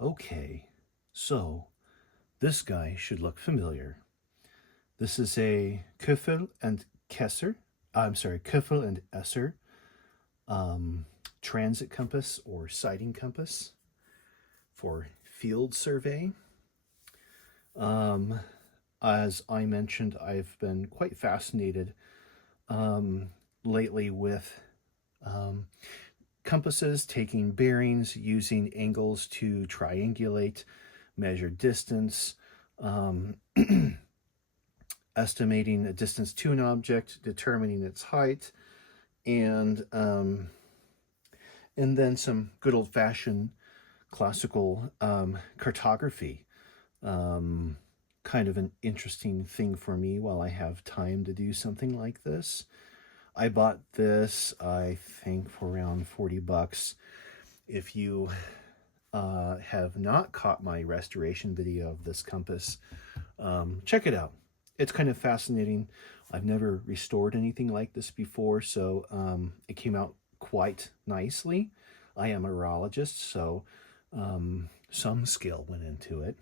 Okay, so this guy should look familiar. This is a Keuffel and Esser um, transit compass or sighting compass for field survey. Um, as I mentioned, I've been quite fascinated um, lately with um, compasses taking bearings using angles to triangulate, measure distance, um, estimating a distance to an object, determining its height, and then some good old fashioned classical cartography. Um, Kind of an interesting thing for me while I have time to do something like this. I bought this, I think, for around $40. If you have not caught my restoration video of this compass, check it out. It's kind of fascinating. I've never restored anything like this before, so it came out quite nicely. I am a horologist, so some skill went into it.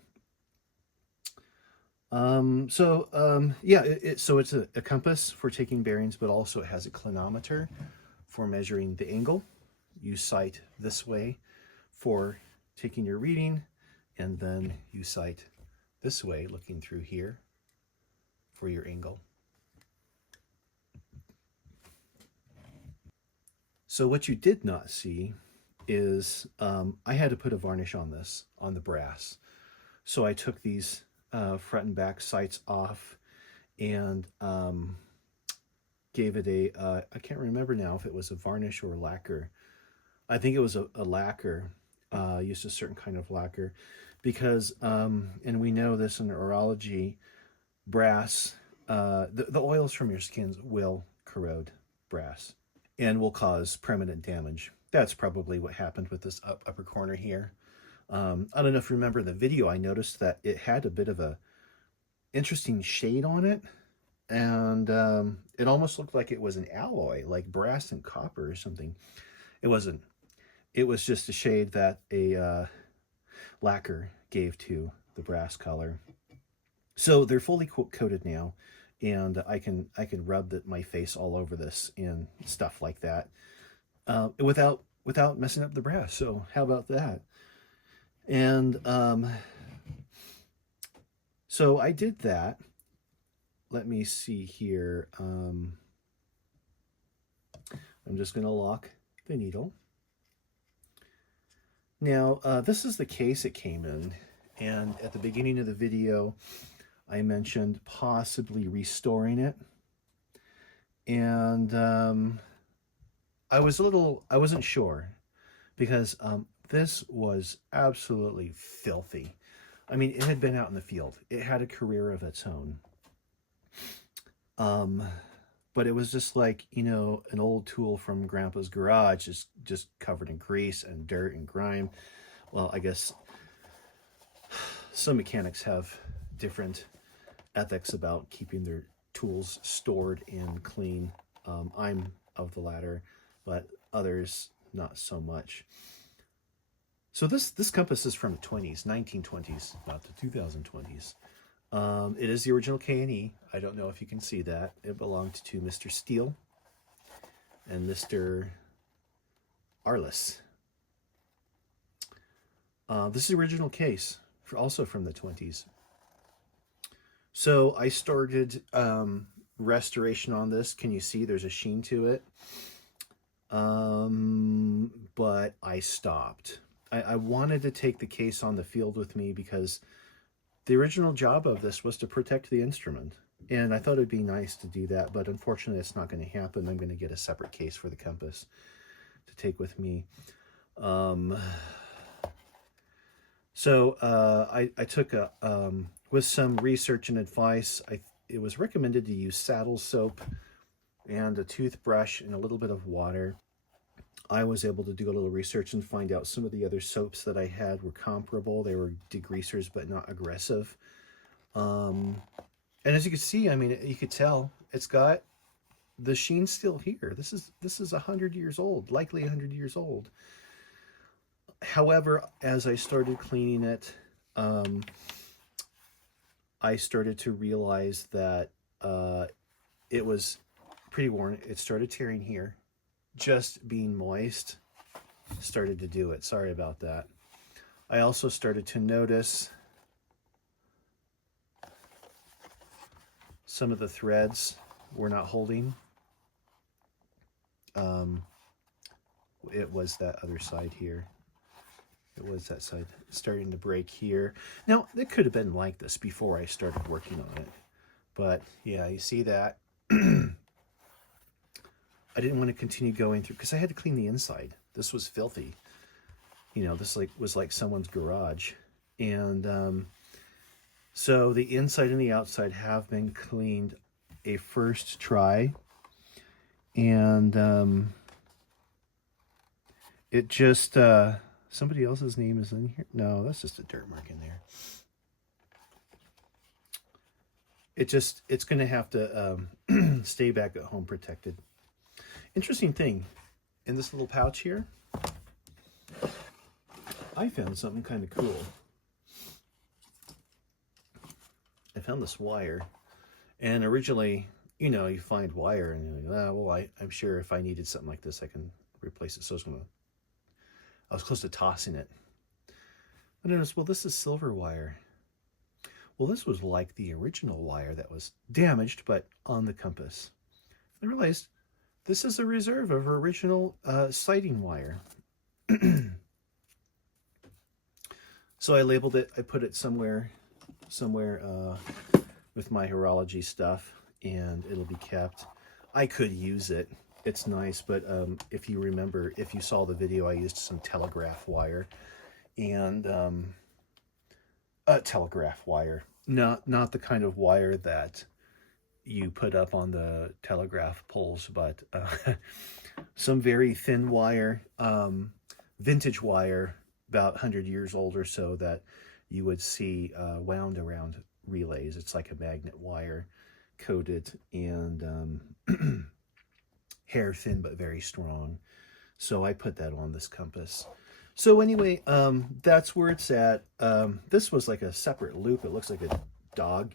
Yeah, so it's a compass for taking bearings, but also it has a clinometer for measuring the angle. You sight this way for taking your reading, and then you sight this way, looking through here for your angle. So what you did not see is I had to put a varnish on this, on the brass. So I took these front and back sights off and gave it I can't remember now if it was a varnish or a lacquer. I think it was a lacquer, used a certain kind of lacquer because, and we know this in horology, brass, the oils from your skins will corrode brass and will cause permanent damage. That's probably what happened with this upper corner here. I don't know if you remember the video, I noticed that it had a bit of a interesting shade on it, and it almost looked like it was an alloy, like brass and copper or something. It wasn't. It was just a shade that a lacquer gave to the brass color. So they're fully coated now, and I can rub my face all over this and stuff like that without messing up the brass. So how about that? And so I did that. Let me see here. I'm just going to lock the needle. Now, this is the case it came in. And at the beginning of the video, I mentioned possibly restoring it. And I wasn't sure because this was absolutely filthy. I mean, it had been out in the field. It had a career of its own. But it was just like, an old tool from Grandpa's garage, just covered in grease and dirt and grime. Well, I guess some mechanics have different ethics about keeping their tools stored and clean. I'm of the latter, but others not so much. So this compass is from the 20s, 1920s, not the 2020s. It is the original K&E. I don't know if you can see that. It belonged to Mr. Steele and Mr. Arliss. This is the original case, also from the 20s. So I started restoration on this. Can you see there's a sheen to it? But I stopped. I wanted to take the case on the field with me because the original job of this was to protect the instrument. And I thought it'd be nice to do that, but unfortunately it's not going to happen. I'm going to get a separate case for the compass to take with me. I took with some research and advice, it was recommended to use saddle soap and a toothbrush and a little bit of water. I was able to do a little research and find out some of the other soaps that I had were comparable. They were degreasers, but not aggressive. And as you can see, I mean, you could tell it's got the sheen still here. This is 100 years old, likely 100 years old. However, as I started cleaning it, I started to realize that it was pretty worn. It started tearing here. Just being moist started to do it. Sorry about that. I also started to notice some of the threads were not holding. It was that other side here. It was that side starting to break here. Now, it could have been like this before I started working on it. But yeah, you see that? I didn't want to continue going through because I had to clean the inside. This was filthy. You know, this was like someone's garage. And so the inside and the outside have been cleaned a first try. And it just, somebody else's name is in here. No, that's just a dirt mark in there. It's going to have to stay back at home protected. Interesting thing, in this little pouch here, I found something kind of cool. I found this wire, and originally, you know, you find wire and you're like, oh, well, I'm sure if I needed something like this, I can replace it. So I was close to tossing it. I noticed, well, this is silver wire. Well, this was like the original wire that was damaged, but on the compass. I realized this is a reserve of original sighting wire. So I labeled it. I put it somewhere with my horology stuff, and it'll be kept. I could use it. It's nice, but if you remember, if you saw the video, I used some telegraph wire, and telegraph wire, not the kind of wire that you put up on the telegraph poles, but some very thin wire, vintage wire, about 100 years old or so, that you would see wound around relays. It's like a magnet wire, coated, and hair thin but very strong. So I put that on this compass. So anyway, that's where it's at. This was like a separate loop. It looks like a dog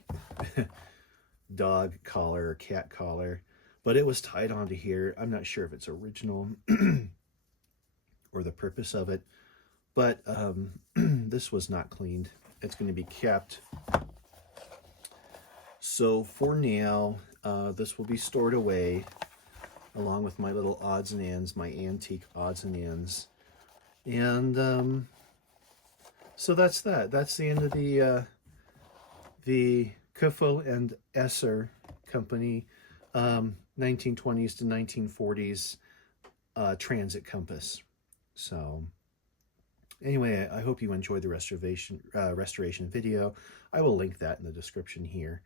dog collar or cat collar, but it was tied onto here. I'm not sure if it's original or the purpose of it, but this was not cleaned. It's going to be kept. So for now, this will be stored away along with my little odds and ends, my antique odds and ends. And so that's that. That's the end of the Keuffel Esser Company 1920s to 1940s transit compass. So anyway, I hope you enjoyed the restoration video. I will link that in the description here.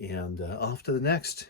And off to the next.